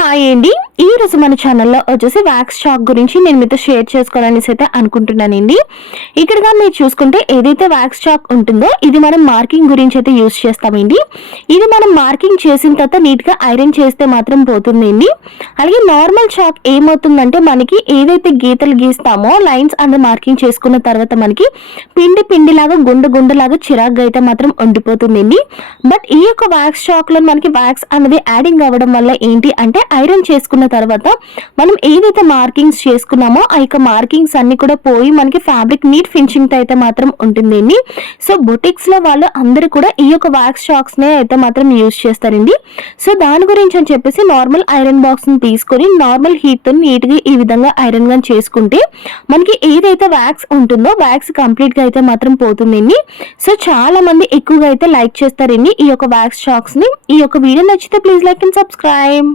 Hi అండి. ఈ రోజు మన ఛానల్లో వచ్చేసి వ్యాక్స్ చాక్ గురించి నేను మీతో షేర్ చేసుకోవాలనేసి అయితే అనుకుంటున్నానండి. ఇక్కడ మీరు చూసుకుంటే ఏదైతే వ్యాక్స్ చాక్ ఉంటుందో ఇది మనం మార్కింగ్ గురించి అయితే యూస్ చేస్తామండి. ఇది మనం మార్కింగ్ చేసిన తర్వాత నీట్గా ఐరన్ చేస్తే మాత్రం పోతుందండి. అలాగే నార్మల్ చాక్ ఏమవుతుందంటే మనకి ఏదైతే గీతలు గీస్తామో లైన్స్ అనేది మార్కింగ్ చేసుకున్న తర్వాత మనకి పిండిలాగా గుండెలాగా చిరాగ్గా అయితే మాత్రం ఉండిపోతుందండి. బట్ ఈ యొక్క వ్యాక్స్ చాక్ లో మనకి వ్యాక్స్ అనేది యాడింగ్ అవ్వడం వల్ల ఏంటి అంటే ఐరన్ చేసుకున్న తర్వాత మనం ఏదైతే మార్కింగ్స్ చేసుకున్నామో ఆ యొక్క మార్కింగ్స్ అన్ని కూడా పోయి మనకి ఫ్యాబ్రిక్ నీట్ ఫినిషింగ్ తో అయితే మాత్రం ఉంటుందండి. సో బొటిక్స్ లో వాళ్ళు అందరూ కూడా ఈ యొక్క వ్యాక్స్ చాక్స్ నే అయితే మాత్రం యూజ్ చేస్తారండి. సో దాని గురించి అని చెప్పేసి నార్మల్ ఐరన్ బాక్స్ ని తీసుకొని నార్మల్ హీట్ తో నీట్ గా ఈ విధంగా ఐరన్ గా చేసుకుంటే మనకి ఏదైతే వ్యాక్స్ ఉంటుందో వ్యాక్స్ కంప్లీట్ గా అయితే మాత్రం పోతుందండి. సో చాలా మంది ఎక్కువగా అయితే లైక్ చేస్తారండి ఈ యొక్క వ్యాక్స్ చాక్స్ ని. ఈ యొక్క వీడియో నచ్చితే ప్లీజ్ లైక్ అండ్ సబ్స్క్రైబ్.